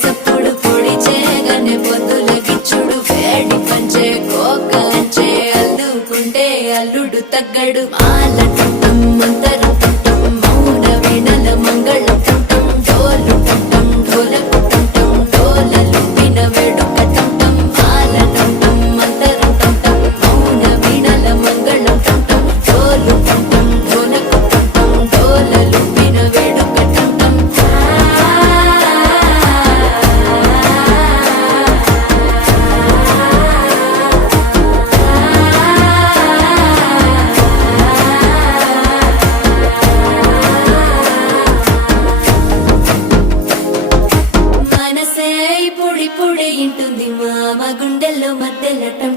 సప్పుడు పొడి చేయగానే పొద్దుల గిచ్చుడు వేడి పంచే కోక అంచే అల్లుకుంటే అల్లుడు తగ్గడు మాల టం మంతర టం మౌన వీణల మంగళ టం డోలు టం ఢోలకు టం డోలలు విన వేడుక టం మాల టం మంతర టం మౌన వీణల మంగళ టం డోలు టం ఢోలకు టం డోలలు విన వేడుక టం మనసే పొడి పొడి ఇంటుంది మామ గుండెల్లో మధ్యలో టం